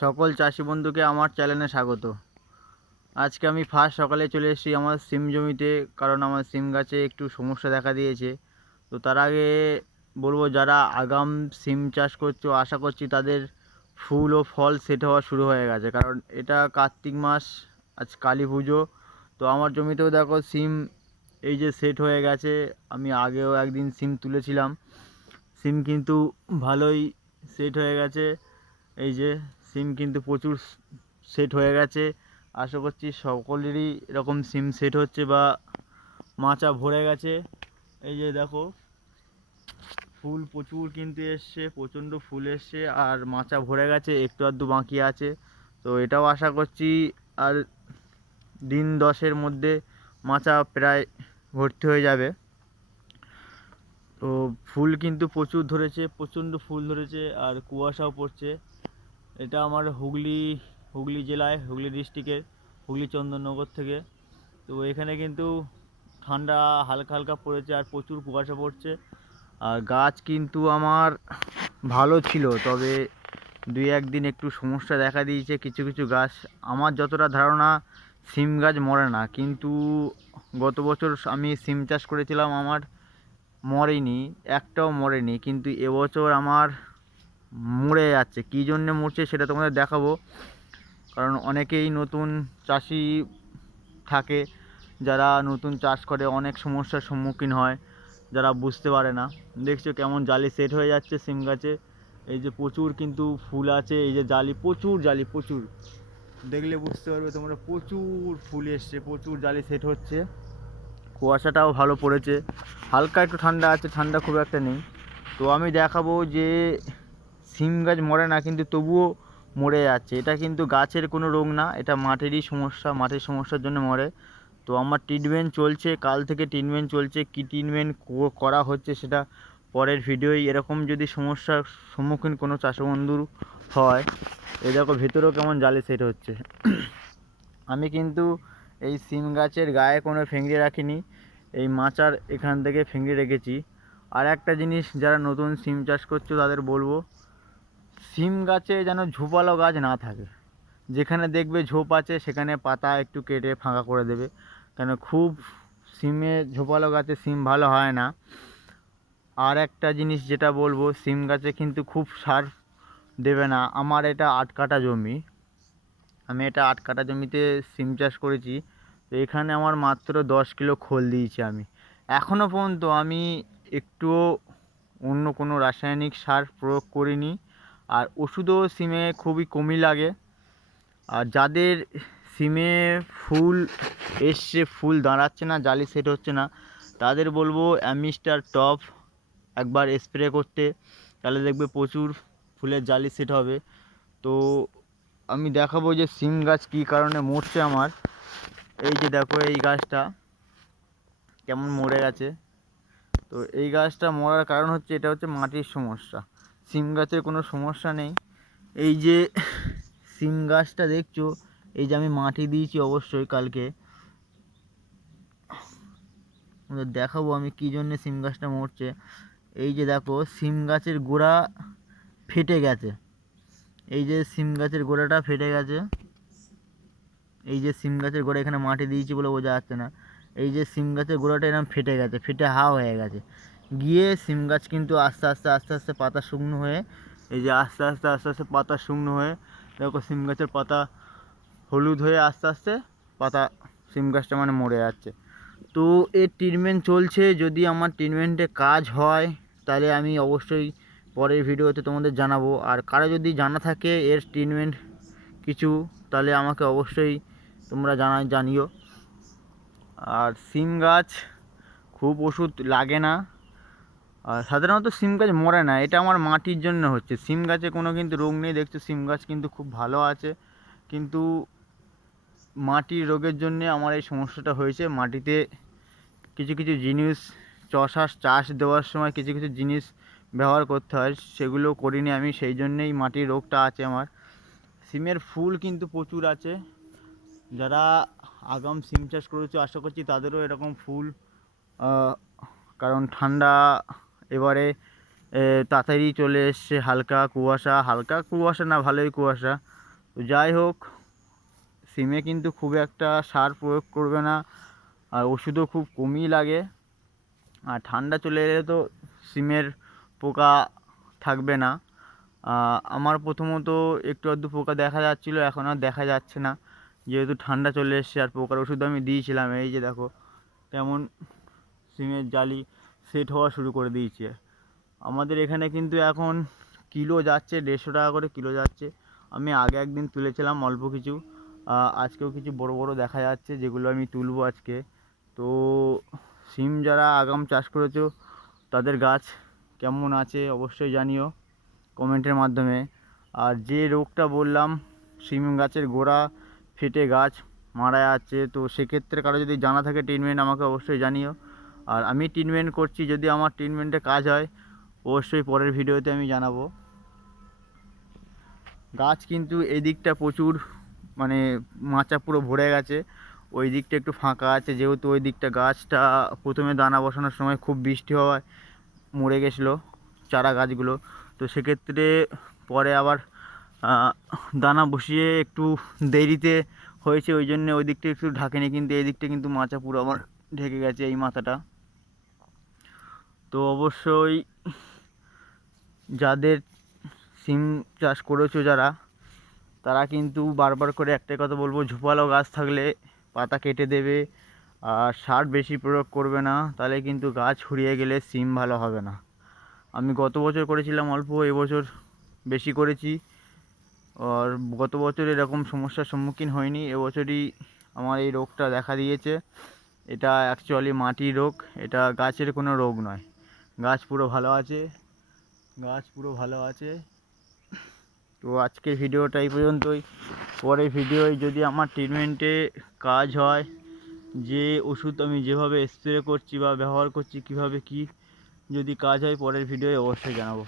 সকল চাষি বন্ধুকে আমার চ্যানেলে স্বাগত। আজকে আমি ফার্স্ট সকালে চলে এসেছি আমার সিম জমিতে, কারণ আমার সিম গাছে একটু সমস্যা দেখা দিয়েছে। তো তার আগে বলব, যারা আগাম সিম চাষ করছ, আশা করছি তাদের ফুল ও ফল সেট হওয়া শুরু হয়ে গেছে। কারণ এটা কার্তিক মাস, আজ কালী পুজো। তো আমার জমিতেও দেখো সিম এই যে সেট হয়ে গেছে। আমি আগেও একদিন সিম তুলেছিলাম। সিম কিন্তু ভালোই সেট হয়ে গেছে। এই যে সিম কিন্তু প্রচুর সেট হয়ে গেছে। আশা করছি সকলেরই এরকম সিম সেট হচ্ছে বা মাচা ভরে গেছে। এই যে দেখো, ফুল প্রচুর কিন্তু এসছে, প্রচণ্ড ফুল এসছে আর মাচা ভরে গেছে, একটু আধটু বাকি আছে। তো এটাও আশা করছি আর দিন দশের মধ্যে মাচা প্রায় ভর্তি হয়ে যাবে। তো ফুল কিন্তু প্রচুর ধরেছে, প্রচণ্ড ফুল ধরেছে আর কুয়াশাও পড়ছে। এটা আমার হুগলি হুগলি জেলায়, হুগলি ডিস্ট্রিক্টের হুগলি চন্দননগর থেকে। তো এখানে কিন্তু ঠান্ডা হালকা হালকা পড়েছে আর প্রচুর কুয়াশা পড়ছে। আর গাছ কিন্তু আমার ভালো ছিল, তবে দুই একদিন একটু সমস্যা দেখা দিয়েছে কিছু কিছু গাছ। আমার যতটা ধারণা, সিম গাছ মরে না, কিন্তু গত বছর আমি সিম চাষ করেছিলাম, আমার মরেনি, একটাও মরেনি। কিন্তু এবছর আমার মরে যাচ্ছে। কী জন্যে মরছে সেটা তোমাদের দেখাবো। কারণ অনেকেই নতুন চাষি থাকে, যারা নতুন চাষ করে, অনেক সমস্যার সম্মুখীন হয়, যারা বুঝতে পারে না। দেখছ কেমন জালি সেট হয়ে যাচ্ছে সিম গাছে। এই যে প্রচুর কিন্তু ফুল আছে, এই যে জালি, প্রচুর জালি, প্রচুর। দেখলে বুঝতে পারবে তোমরা, প্রচুর ফুল এসছে, প্রচুর জালি সেট হচ্ছে। কুয়াশাটাও ভালো পড়েছে। হালকা একটু ঠান্ডা আছে, ঠান্ডা খুব একটা নেই। তো আমি দেখাবো যে সিম গাছ মরে না, কিন্তু তবুও মরে যাচ্ছে। এটা কিন্তু গাছের কোনো রোগ না, এটা মাটিরই সমস্যা মাটির সমস্যার জন্য মরে। তো আমার ট্রিটমেন্ট চলছে, কাল থেকে ট্রিটমেন্ট চলছে, কী ট্রিটমেন্ট করা হচ্ছে সেটা পরের ভিডিওয় এরকম যদি সমস্যার সম্মুখীন কোনো চাষবন্ধুর হয় এই দেখো ভেতরেও কেমন জালে সেট হচ্ছে। আমি কিন্তু এই সিম গাছের গায়ে কোনো ফেংড়ে রাখিনি, এই মাচার এখান থেকে ফেংড়ে রেখেছি। আর একটা জিনিস, যারা নতুন সিম চাষ করছ তাদের বলব সিম গাছে যেন ঝোপালো গাছ না থাকে। যেখানে দেখবে ঝোপ আছে, সেখানে পাতা একটু কেটে ফাঁকা করে দেবে। কেন খুব সিমে, ঝোপালো গাছে সিম ভালো হয় না। আর একটা জিনিস যেটা বলব, সিম গাছে কিন্তু খুব সার দেবে না। আমার এটা আট কাটা জমি। আমি এটা আট কাটা জমিতে সিম চাষ করেছি। তো এখানে আমার মাত্র দশ কিলো খোল দিয়েছি আমি। এখনও পর্যন্ত আমি একটুও অন্য কোনো রাসায়নিক সার প্রয়োগ করিনি। আর ওষুধও সিমে খুবই কমই লাগে। আর যাদের সিমে ফুল এসছে, ফুল দাঁড়াচ্ছে না, জালি সেট হচ্ছে না, তাদের বলব অ্যামিস্টার টপ একবার স্প্রে করতে। তাহলে দেখবে প্রচুর ফুলের জালি সেট হবে। তো আমি দেখাবো যে সিম গাছ কী কারণে মরছে আমার। এই যে দেখো এই গাছটা কেমন মরে গেছে। তো এই গাছটা মরার কারণ হচ্ছে, এটা হচ্ছে মাটির সমস্যা। সিম গাছের কোনো সমস্যা নেই। এই যে সিম গাছটা দেখছ, এই যে আমি মাটি দিয়েছি অবশ্যই কালকে। দেখাবো আমি কী জন্যে সিম গাছটা মরছে। এই যে দেখো, সিম গাছের গোড়া ফেটে গেছে। এই যে সিম গাছের গোড়াটা ফেটে গেছে। এই যে সিম গাছের গোড়া এখানে মাটি দিয়েছি বলে বোঝা যাচ্ছে না। এই যে সিম গাছের গোড়াটা এরকম ফেটে গেছে, ফেটে হা হয়ে গেছে। গিয়ে সিম গাছ কিন্তু আস্তে আস্তে আস্তে আস্তে পাতা শুকনো হয়ে, এই যে আস্তে আস্তে আস্তে আস্তে পাতা শুকনো হয়ে, দেখো সিম গাছের পাতা হলুদ হয়ে আস্তে আস্তে পাতা, সিম গাছটা মানে মরে যাচ্ছে। তো এর ট্রিটমেন্ট চলছে, যদি আমার ট্রিটমেন্টে কাজ হয়, তাহলে আমি অবশ্যই পরের ভিডিওতে তোমাদের জানাব। আর কারও যদি জানা থাকে এর ট্রিটমেন্ট কিছু, তাহলে আমাকে অবশ্যই তোমরা জানা, জানিও। আর সিম গাছ, খুব ওষুধ লাগে না। সাধারণত সিম গাছ মরে না, এটা আমার মাটির জন্য হচ্ছে। সিম গাছে কোনো কিন্তু রোগ নেই, দেখছ সিম গাছ কিন্তু খুব ভালো আছে। কিন্তু মাটির রোগের জন্যে আমার এই সমস্যাটা হয়েছে। মাটিতে কিছু কিছু জিনিস চষাস চাষ দেওয়ার সময় কিছু কিছু জিনিস ব্যবহার করতে হয়, সেগুলো করিনি আমি, সেই জন্যেই মাটির রোগটা আছে আমার। সিমের ফুল কিন্তু প্রচুর আছে। যারা আগাম সিম চাষ করেছে, আশা করছি তাদেরও এরকম ফুল কারণ ঠান্ডা এবারে তাড়াতাড়ি চলে এসছে হালকা কুয়াশা। হালকা কুয়াশা না, ভালোই কুয়াশা। তো যাই হোক, সিমে কিন্তু খুব একটা সার প্রয়োগ করবে না। আর ওষুধও খুব কমই লাগে। আর ঠান্ডা চলে এলে তো সিমের পোকা থাকবে না। আমার প্রথমত একটু আধটু পোকা দেখা যাচ্ছিল, এখন আর দেখা যাচ্ছে না। যেহেতু ঠান্ডা চলে এসছে, আর পোকার ওষুধ আমি দিয়েছিলাম। এই যে দেখো, কেমন সিমের জালি। সেট হওয়া শুরু করে দিয়েছে। আমাদের এখানে কিন্তু এখন কিলো যাচ্ছে, দেড়শো টাকা করে কিলো যাচ্ছে। আমি আগে একদিন তুলেছিলাম অল্প কিছু আজকেও কিছু বড় বড় দেখা যাচ্ছে যেগুলো আমি তুলবো আজকে। তো সিম যারা আগাম চাষ করেছ, তাদের গাছ কেমন আছে অবশ্যই জানিও কমেন্টের মাধ্যমে। আর যে রোগটা বললাম, সিম গাছের গোড়া ফেটে গাছ মারা যাচ্ছে, তো সেক্ষেত্রে কারও যদি জানা থাকে ট্রিটমেন্ট আমাকে অবশ্যই জানিও। আর আমি ট্রিটমেন্ট করছি, যদি আমার ট্রিটমেন্টে কাজ হয়, অবশ্যই পরের ভিডিওতে আমি জানাব। গাছ কিন্তু এই দিকটা প্রচুর মানে মাচা পুরো ভরে গেছে। ওই দিকটা একটু ফাঁকা আছে, যেহেতু ওই দিকটা গাছটা প্রথমে দানা বসানোর সময় খুব বৃষ্টি হওয়ায় মরে গেছিল, চারা গাছগুলো। তো সেক্ষেত্রে পরে আবার দানা বসিয়ে একটু দেরিতে হয়েছে, ওই জন্য ওই দিকটা একটু ঢাকেনি, কিন্তু এই দিকটা কিন্তু মাচা পুরো আমার ঢেকে গেছে এই মাথাটা। তো অবশ্যই যাদের সিম চাষ করেছ যারা, তারা কিন্তু বারবার করে একটাই কথা বলব, ঝোপালো গাছ থাকলে পাতা কেটে দেবে আর সার বেশি প্রয়োগ করবে না, তাহলে কিন্তু গাছ ফুরিয়ে গেলে সিম ভালো হবে না। আমি গত বছর করেছিলাম, অল্প এবছর বেশি করেছি আর গত বছর এরকম সমস্যার সম্মুখীন হয়নি এবছরই আমার এই রোগটা দেখা দিয়েছে। এটা অ্যাকচুয়ালি মাটির রোগ, এটা গাছের কোনো রোগ নয়। গাছ পুরো ভালো আছে। গাছ পুরো ভালো আছে। তো আজকের ভিডিওটা এই পর্যন্তই। পরের ভিডিওয় যদি আমার ট্রিটমেন্টে কাজ হয়, যে ওষুধ আমি যেভাবে স্প্রে করছি বা ব্যবহার করছি, কীভাবে কি যদি কাজ হয়, পরের ভিডিওয় অবশ্যই জানাব।